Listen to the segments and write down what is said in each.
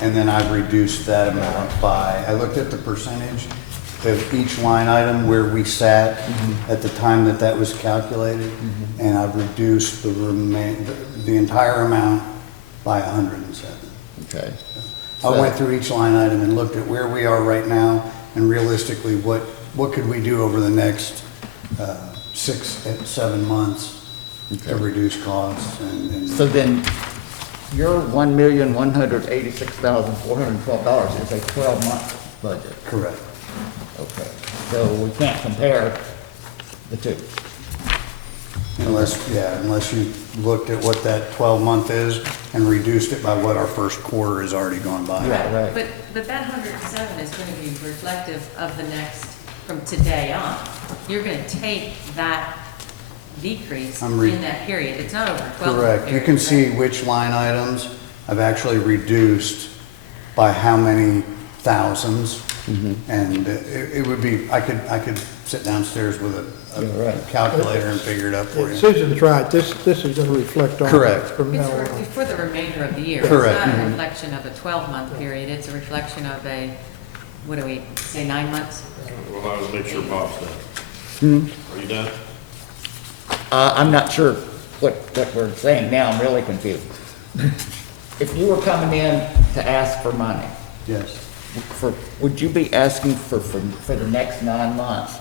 and then I've reduced that amount by, I looked at the percentage of each line item where we sat at the time that that was calculated, and I've reduced the entire amount by 107. Okay. I went through each line item and looked at where we are right now, and realistically, what could we do over the next 6, 7 months to reduce costs and So then, your $1,186,412 is a 12-month budget. correct. Okay. So we can't compare the two. Unless you looked at what that 12-month is and reduced it by what our first quarter has already gone by. Right. But that 107 is going to be reflective of the next, from today on. You're going to take that decrease in that period. It's not over a 12-month Correct. You period, can right? see which line items I've actually reduced by how many thousands. And it would be, I could sit downstairs with a calculator and figure it up for you. Susan's right, this is gonna reflect on. Correct. From now It's on. for the remainder of the year. Correct. It's not a reflection of a 12-month period. It's a reflection of a, what do we say, 9 months? Well, I will make sure Bob's done. Are you done? I'm not sure what we're saying now, I'm really confused. If you were coming in to ask for money, Yes. would you be asking for the next 9 months,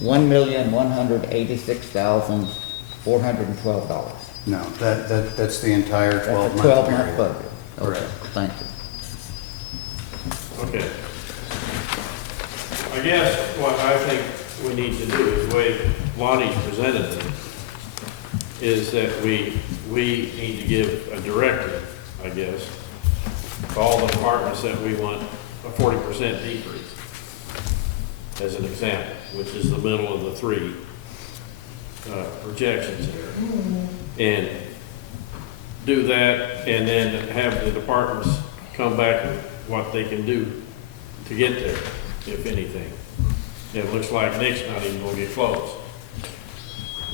$1,186,412? No, that's the entire That's a 12-month 12-month period. budget. Okay, Correct. thank you. Okay. I guess what I think we need to do is the way Lonnie presented it, is that we need to give a directive, I guess, to all the departments that we want a 40% decrease, as an example, which is the middle of the three projections here. And do that, and then have the departments come back with what they can do to get there, if anything. It looks like Nick's not even gonna get close.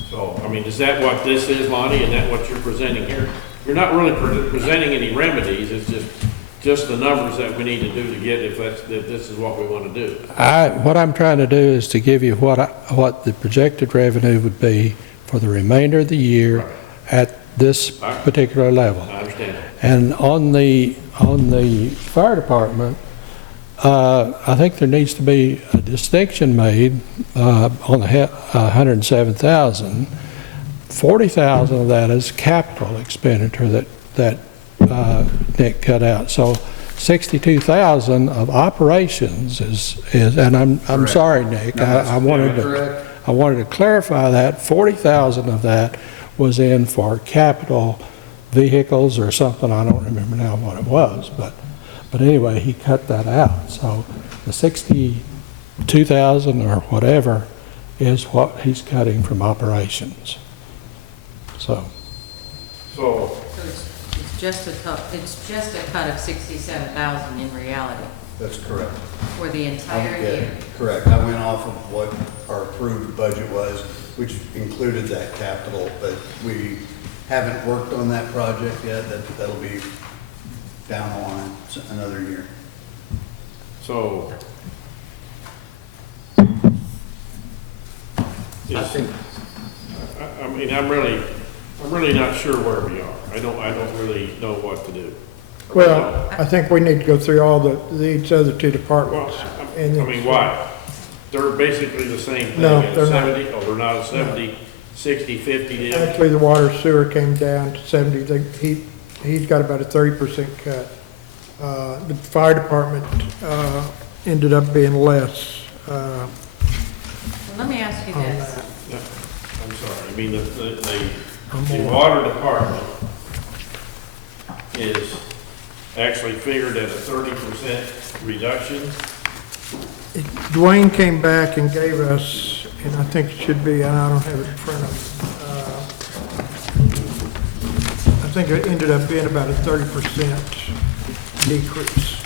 So, I mean, is that what this is, Lonnie? Is that what you're presenting here? You're not really presenting any remedies, it's just the numbers that we need to do to get if this is what we want to do. What I'm trying to do is to give you what the projected revenue would be for the remainder of the year at this particular level. I understand that. And on the fire department, I think there needs to be a distinction made on the 107,000. 40,000 of that is capital expenditure that Nick cut out. So 62,000 of operations is, and I'm sorry, Nick, I wanted to clarify that 40,000 of that was in for capital vehicles or something. I don't remember now what it was, but anyway, he cut that out. So the 62,000 or whatever is what he's cutting from operations. So So it's just a cut of 67,000 in reality That's correct. for the entire year. Correct. I went off of what our approved budget was, which included that capital, but we haven't worked on that project yet. That'll be down the line, another year. So. I mean, I'm really not sure where we are. I don't really know what to do. Well, I think we need to go through all these other two Well, departments. I mean, why? They're basically the same thing. No, at they're not. 70. Oh, they're not at 70, 60, 50. then? Actually, the water sewer came down to 70. He's got about a 30% cut. The fire department ended up being less. Well, let me ask you this. No, I'm sorry. I mean, the water department is actually figured at a 30% reduction. Dwayne came back and gave us, and I think it should be, and I don't have it in front of me. I think it ended up being about a 30% decrease.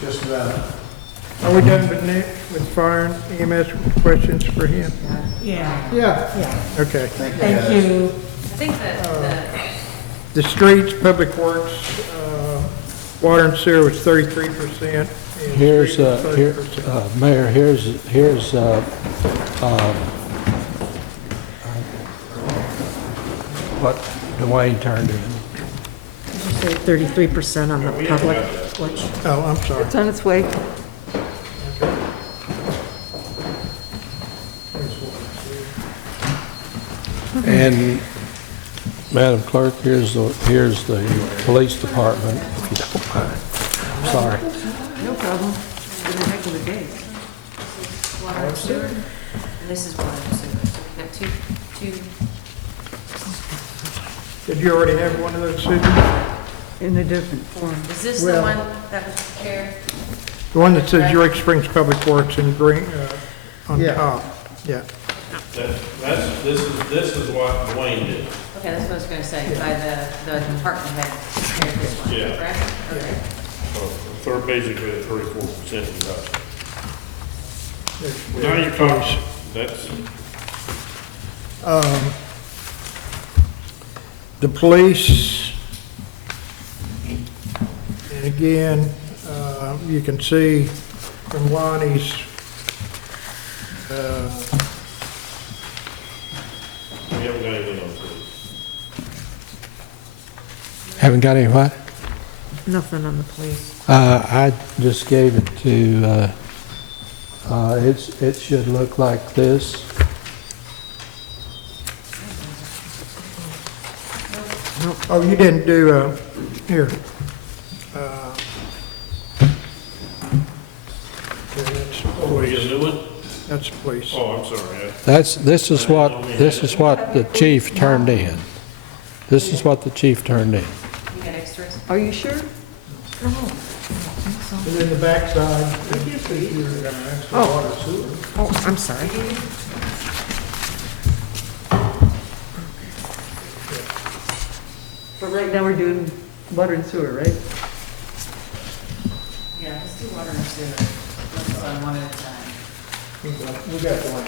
Just about. Are we done with Nick, with fire and EMS questions for him? Yeah, Yeah. yeah. Okay. Thank you. I think that The streets, public works, water and sewer was 33%. and Here's, street was here, 30%. Mayor, here's, what Dwayne turned in. Did you say 33% on the public porch? Oh, I'm sorry. It's on its way. And Madam Clerk, here's the police department, if you don't mind. Sorry. No problem. It's been a heck of a day. water and sewer, and this is water and sewer. So we have two, Did you already have one of those, Susan? In a different form. is this the Well- one that was prepared? The one that says York Springs Public Works in green, on Yeah. top. Yeah. This is what Dwayne did. Okay, that's what I was gonna say, by the department head prepared this one, Yeah. correct? Okay. So basically a 34% reduction. There's- Now you're talking, that's, The police, and again, you can see from Lonnie's, we haven't got anything on this. Haven't got any what? Nothing on the police. I just gave it to, it should look like this. oh, you didn't do, here. Okay, that's Oh, we get a police. new one? That's police. Oh, I'm sorry. This is what the chief turned in. This is what the chief turned in. You got extras? Are you sure? And then the backside, is your extra Oh. water sewer. Oh, I'm sorry. But right now we're doing water and sewer, right? Yeah, let's do water and sewer. Let's one at a time. We got one.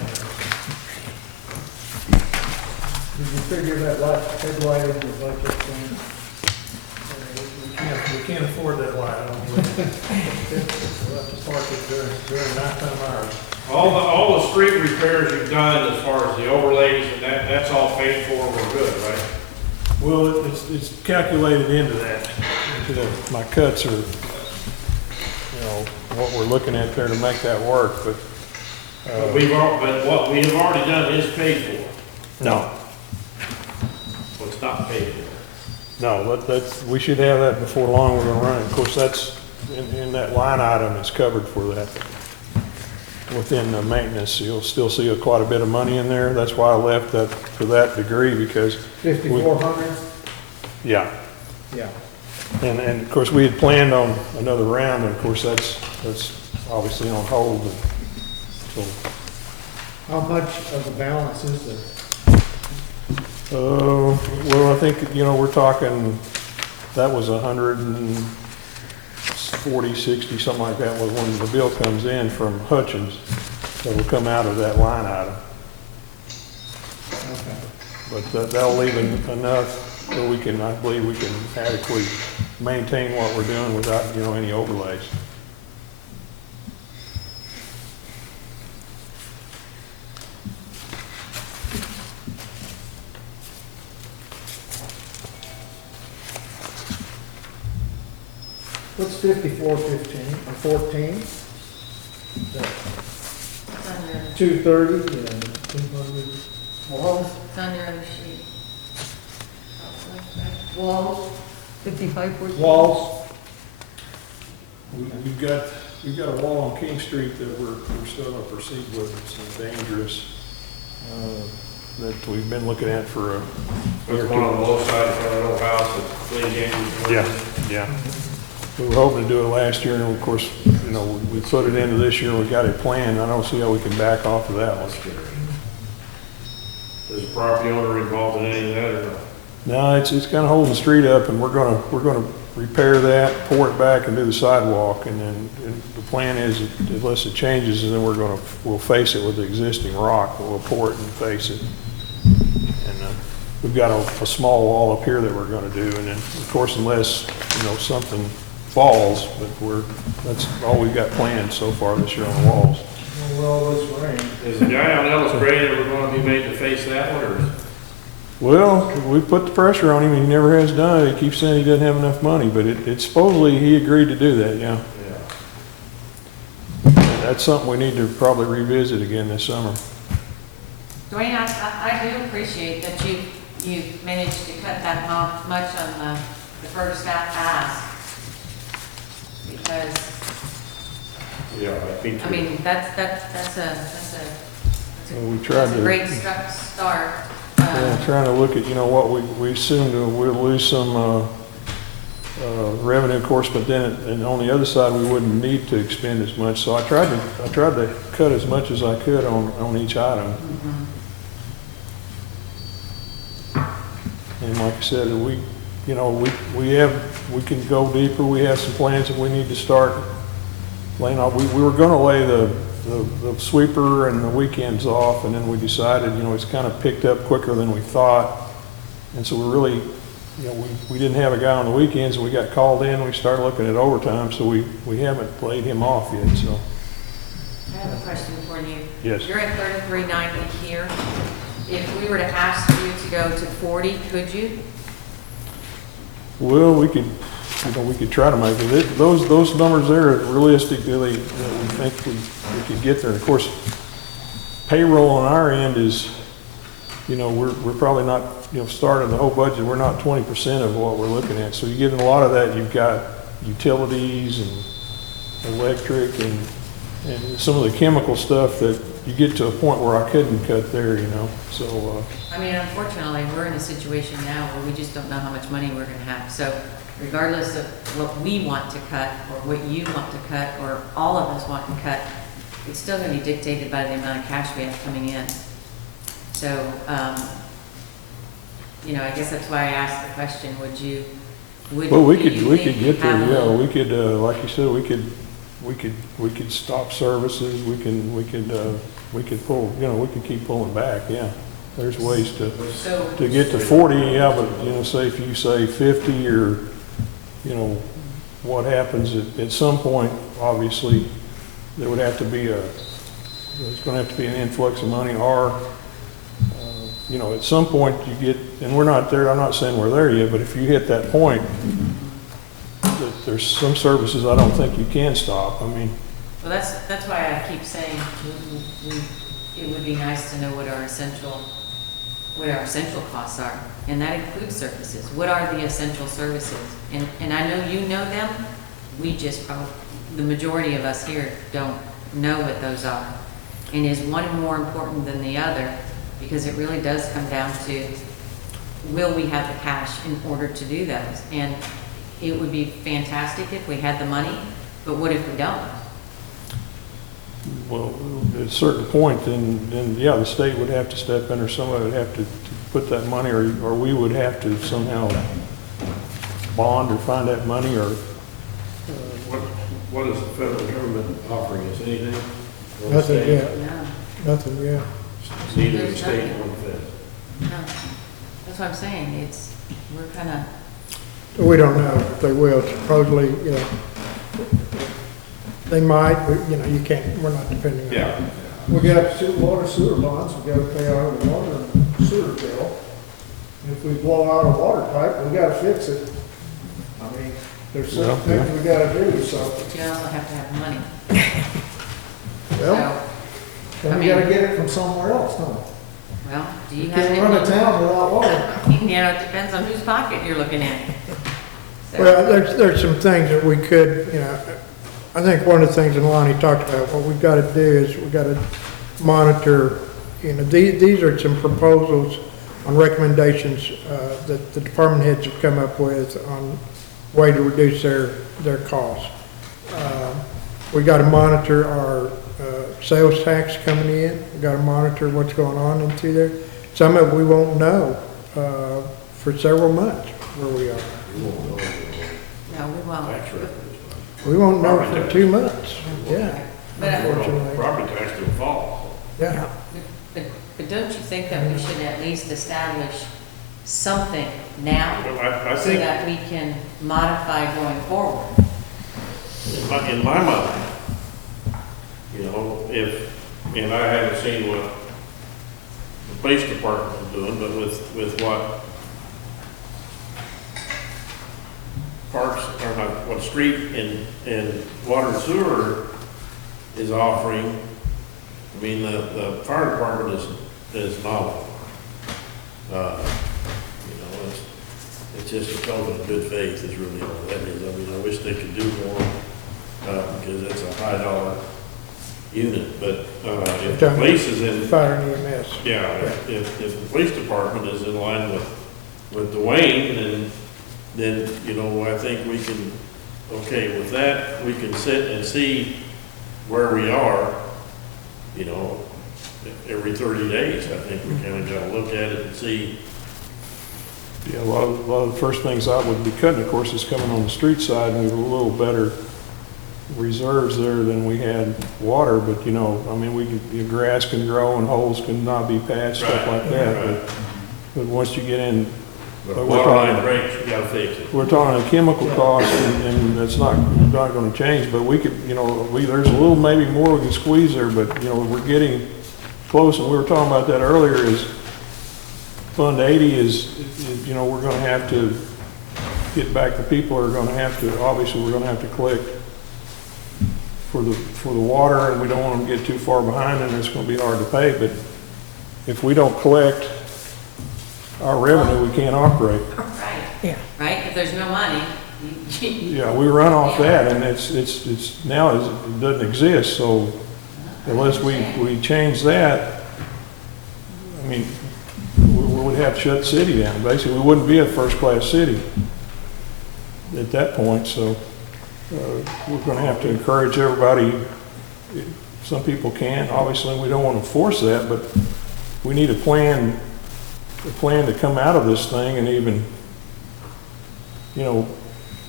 Did you figure that light, head light in the budget thing? We can't afford that light, I don't believe. We'll have to park it during nighttime hours. All the street repairs you've done as far as the overlays and that's all paid for, we're good, right? Well, it's calculated into that, my cuts are, what we're looking at there to make that work, but, But but what we have already done is paid for, no, so it's not paid for. no, that's, we should have that before long, we're gonna run it. Of course, that's, in that line item, it's covered for that. Within the maintenance, you'll still see quite a bit of money in there, that's why I left that to that degree, because. 5,400? Yeah. Yeah. And of course, we had planned on another round, and of course, that's obviously on hold. And so, How much of the balance is there? well, I think, we're talking, that was 140, 60, something like that, was when the bill comes in from Hutchins, that will come out of that line item. But that'll leave enough so I believe we can adequately maintain what we're doing without, any overlays. What's 5415 or 14? It's on your, 230? Yeah, 200. Well, it's on your other sheet. Walls, 55, walls, We've got a wall on King Street that we're still gonna proceed with. It's dangerous, that we've been looking at for a. There's one on the low side in front of the old house that Lee James. Yeah. We were hoping to do it last year, and of course, we put it into this year, we got it planned. I don't see how we can back off of that one. Is the property owner involved in any of that or not? No, it's kind of holding the street up, and we're gonna repair that, pour it back and do the sidewalk. And then the plan is, unless it changes, and then we'll face it with the existing rock. We'll pour it and face it. And we've got a small wall up here that we're gonna do. And then, of course, unless, something falls, but that's all we've got planned so far this year on the walls. Well, this rain. Is the guy on Ellis Gray ever gonna be made to face that one, or? Well, we put the pressure on him, he never has done it, he keeps saying he doesn't have enough money, but it's supposedly he agreed to do that, yeah. Yeah. That's something we need to probably revisit again this summer. Dwayne, I do appreciate that you managed to cut that much on the first ask. Because, Yeah, I think. I mean, that's Well, we tried a to, great start. trying to look at, what we assumed we'll lose some, revenue, of course, but then, and on the other side, we wouldn't need to expend as much, so I tried to cut as much as I could on each item. And like I said, we can go deeper, we have some plans that we need to start laying off. We were gonna lay the sweeper and the weekends off, and then we decided, it's kind of picked up quicker than we thought. And so we're really, we didn't have a guy on the weekends, and we got called in, we started looking at overtime, so we haven't laid him off yet, so. I have a question for you. Yes. You're at 3390 here. If we were to ask you to go to 40, could you? Well, we could try to make it. Those numbers there are realistic, really, that we think we could get there. And of course, payroll on our end is, we're probably not, starting the whole budget, we're not 20% of what we're looking at. So you get in a lot of that, you've got utilities and electric and some of the chemical stuff that you get to a point where I couldn't cut there, so. I mean, unfortunately, we're in a situation now where we just don't know how much money we're gonna have. So regardless of what we want to cut, or what you want to cut, or all of us want to cut, it's still gonna be dictated by the amount of cash we have coming in. So, I guess that's why I asked the question, Well, we could get there, yeah, yeah. we could, like you said, we could stop services, we could pull, we could keep pulling back, yeah. There's ways to get to 40, yeah, but, say if you say 50 or, what happens at some point, obviously, there would have to be there's gonna have to be an influx of money, or, at some point you get, and we're not there, I'm not saying we're there yet, but if you hit that point, there's some services I don't think you can stop, I mean. Well, that's why I keep saying it would be nice to know what our essential costs are, and that includes services. What are the essential services? And I know you know them, we just probably, the majority of us here don't know what those are. And is one more important than the other? Because it really does come down to, will we have the cash in order to do those? And it would be fantastic if we had the money, but what if we don't? Well, at a certain point, then yeah, the state would have to step in, or somebody would have to put that money, or we would have to somehow bond or find that money, or. What is the federal government offering us, anything? Or the Nothing state? yet, No, nothing yet. Neither the There's state nothing. nor the fed. no. That's what I'm saying, we're kind of, We don't know if they will, supposedly, they might, but, you can't, we're not depending on Yeah. We got water sewer bonds, we gotta pay our water and sewer bill. If we blow out a water pipe, we gotta fix it. I mean, there's certain things we gotta do, so. but you also have to have money. Well, So, then we gotta get it from somewhere else, don't we? well, do you You have can't any? run a town without water. It depends on whose pocket you're looking at. So- Well, there's some things that we could, I think one of the things that Lonnie talked about, what we've got to do is we've got to monitor, these are some proposals on recommendations that the department heads have come up with on way to reduce their costs. We got to monitor our sales tax coming in. We got to monitor what's going on into there. Some of it we won't know for several months where we are. No, No, we won't. tax revenues. We won't know for 2 months, yeah, But, unfortunately. Property tax will fall. Yeah, but don't you think that we should at least establish something now Well, I so think, that we can modify going forward? in my mind, you know, and I haven't seen what the police department is doing, but with what parks, or not, what street and water and sewer is offering, I mean, the fire department is novel. You know, it's just a token of good faith is really all that is. I mean, I wish they could do more, because it's a high dollar unit, but, if the police is in, fire and EMS. yeah, if the police department is in line with Dwayne, then, you know, I think we can, okay, with that, we can sit and see where we are, you know, every 30 days. I think we kind of got to look at it and see. Yeah, a lot of the first things I would be cutting, of course, is coming on the street side, and we have a little better reserves there than we had water, but, you know, I mean, your grass can grow and holes can not be patched, stuff Right, like that, right. but once you get in, The But water line breaks, you got to fix it. we're talking a chemical cost, and that's not gonna change, but we could, you know, there's a little maybe more we can squeeze there, but, you know, we're getting close, and we were talking about that earlier, is Fund 80 is, you know, we're gonna have to get back, the people are gonna have to, obviously, we're gonna have to collect for the water, and we don't want them to get too far behind, and it's gonna be hard to pay, but if we don't collect our revenue, we can't operate. Right. Yeah. Right? If there's no money, Yeah, we run off that, and it's now, it doesn't exist, so unless we change that, I mean, we would have to shut the city down. Basically, we wouldn't be a first-class city at that point, so we're gonna have to encourage everybody. Some people can, obviously, we don't want to force that, but we need a plan to come out of this thing, and even, you know,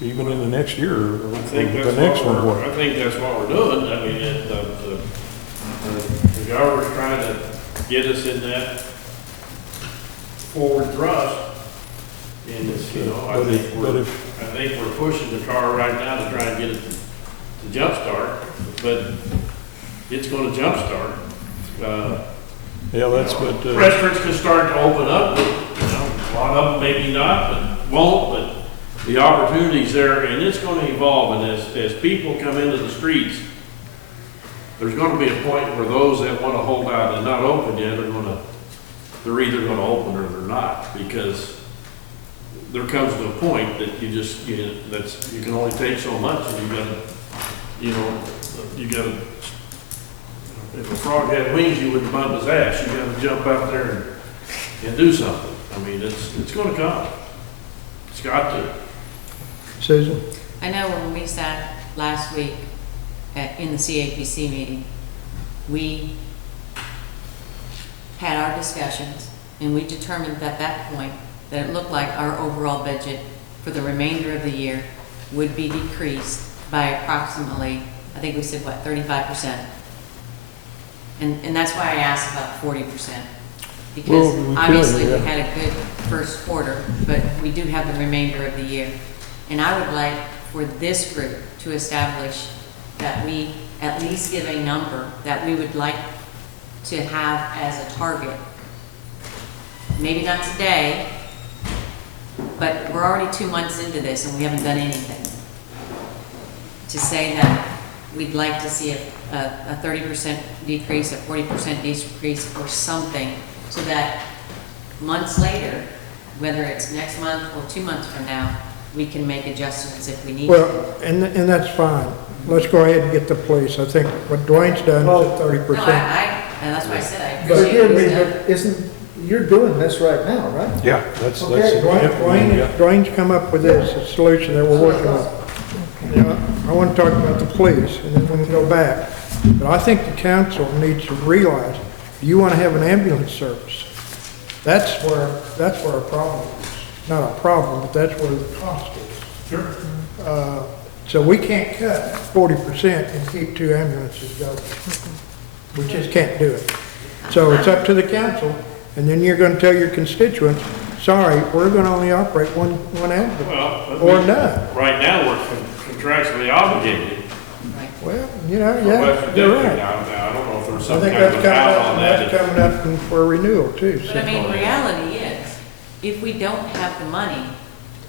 even in the next year, or I think the that's next what one. I think that's what we're doing. I mean, the governor's trying to get us in that forward thrust. And it's, you know, I But think if- we're pushing the car right now to try and get it to jumpstart, but it's gonna jumpstart. Yeah, that's, but, Restaurants can start to open up, but, you know, a lot of them maybe not, but won't, but the opportunity's there, and it's gonna evolve, and as people come into the streets, there's gonna be a point where those that wanna hold out and not open yet they're either gonna open or they're not, because there comes to a point that you can only take so much, and you gotta, if a frog had wings, you wouldn't bump his ass. You gotta jump out there and do something. I mean, it's gonna come. It's got to. Susan? I know when we sat last week in the CAPC meeting, we had our discussions, and we determined at that point that it looked like our overall budget for the remainder of the year would be decreased by approximately, I think we said, what, 35%? And that's why I asked about 40%. Because Well, we could, obviously we yeah. had a good first quarter, but we do have the remainder of the year. And I would like for this group to establish that we at least give a number that we would like to have as a target. Maybe not today, but we're already 2 months into this and we haven't done anything. To say that we'd like to see a 30% decrease, a 40% decrease, or something, so that months later, whether it's next month or 2 months from now, we can make adjustments if we need to. Well, and that's fine. Let's go ahead and get the police. I think what Dwayne's done is at 30%. No, and that's why I said I But appreciate You're, what he's done. isn't, you're doing this right now, right? yeah, that's, Okay, Dwayne's come up with this, a solution that we're working on. Now, I want to talk about the police, and then we can go back. But I think the council needs to realize, you want to have an ambulance service. That's where our problem is. Not a problem, but that's where the cost is. Sure. So we can't cut 40% and keep 2 ambulances going. We just can't do it. So it's up to the council, and then you're gonna tell your constituents, sorry, we're gonna only operate one ambulance, Well, or none. right now, we're contractually obligated. Well, you know, for yeah, Western you're District. right. I don't know if there's I some think kind of that's a coming vow up, on and that. that's coming up for renewal too, But I so. mean, reality is, if we don't have the money,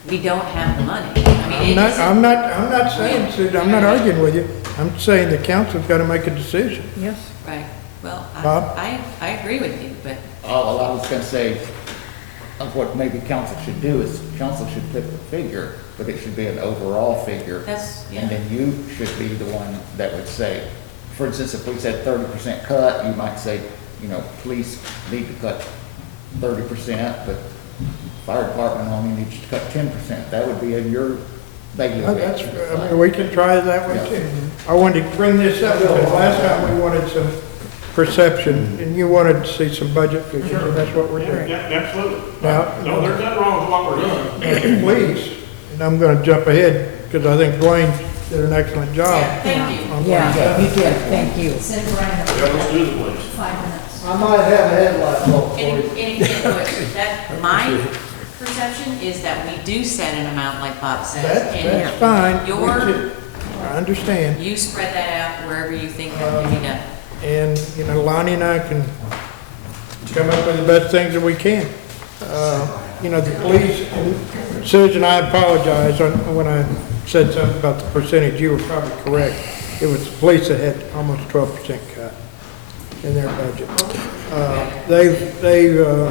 we don't have the money. I mean, it isn't- I'm not saying, Sue, I'm not arguing with you. I'm saying the council's gotta make a decision. Yes. Right, well, Bob? I agree with you, but All I was gonna say, of what maybe council should do is, council should pick a figure, but it should be an overall figure. that's, yeah. And then you should be the one that would say, for instance, if we said 30% cut, you might say, you know, police need to cut 30%, but fire department only needs to cut 10%. That would be in your bailiwick. That's, I mean, we can try it that way too. I wanted to bring this up because last time we wanted some perception and you wanted to see some budget figures, and that's what we're doing. Yeah, absolutely. Now, No, there's nothing wrong with what we're doing. please, and I'm gonna jump ahead because I think Dwayne did an excellent job. Yeah, thank you. on what he Yeah, done. you did, thank you. Yeah, let's do the police. I might have a headlight bulb for And, you. and again, look, that, my perception is that we do set an amount like Bob says. That's And fine. We Your- should- I understand. you spread that out wherever you think that can be done. And, you know, Lonnie and I can come up with the best things that we can. You know, the police, and Susan, I apologize when I said something about the percentage, you were probably correct. It was the police that had almost 12% cut in their budget. They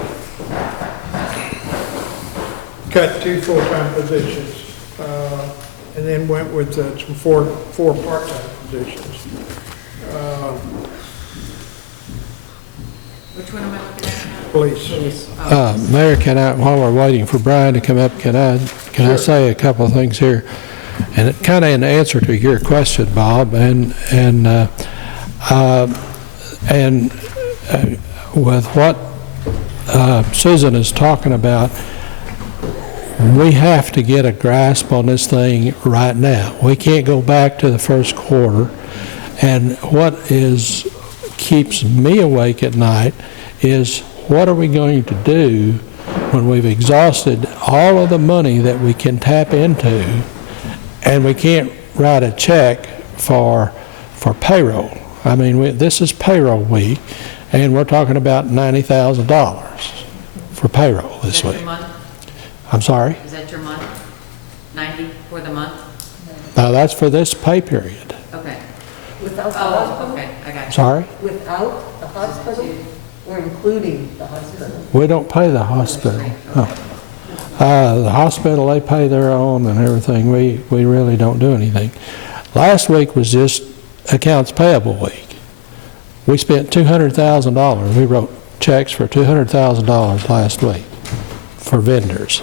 cut 2 full-time positions, and then went with some four part-time positions. Which one am I looking at now? Police. Mayor, while we're waiting for Brian to come up, can I say a couple of things here? And it kind of in answer to your question, Bob, and with what Susan is talking about, we have to get a grasp on this thing right now. We can't go back to the first quarter. And what keeps me awake at night is, what are we going to do when we've exhausted all of the money that we can tap into and we can't write a check for payroll? I mean, this is payroll week, and we're talking about $90,000 for payroll Is this that week. your month? I'm sorry? Is that your month? 90 for the month? Now, that's for this pay period. Okay. Without the Oh, hospital? okay, I got you. Sorry? Without the hospital, or including the hospital? We don't pay the hospital. Oh. The hospital, they pay their own and everything. We really don't do anything. Last week was just accounts payable week. We spent $200,000. We wrote checks for $200,000 last week for vendors.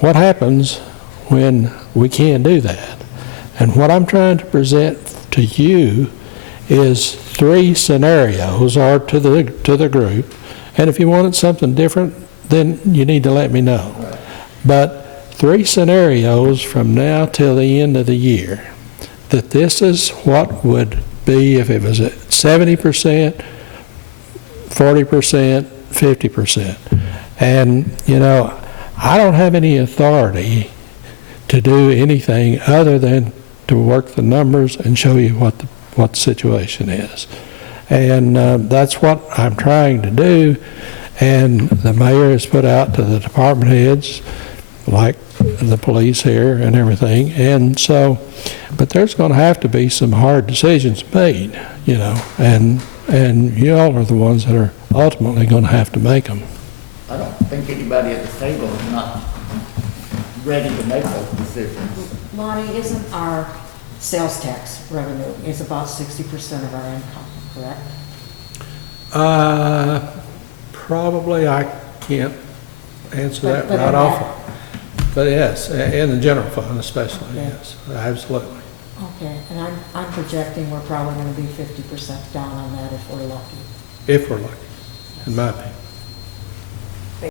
What happens when we can't do that? And what I'm trying to present to you is 3 scenarios, or to the group. And if you wanted something different, then you need to let me know. But 3 scenarios from now till the end of the year, that this is what would be if it was at 70%, 40%, 50%. And, you know, I don't have any authority to do anything other than to work the numbers and show you what the situation is. And that's what I'm trying to do. And the mayor has put out to the department heads, like the police here and everything. And so, but there's going to have to be some hard decisions made, you know, and you all are the ones that are ultimately going to have to make them. I don't think anybody at the table is not ready to make those decisions. Lonnie, isn't our sales tax revenue is about 60% of our income, correct? Probably, I can't answer that But right in off. that- But yes, in the general fund especially, Okay. yes, absolutely. Okay, and I'm projecting we're probably gonna be 50% down on that if we're lucky. If we're lucky, in my opinion.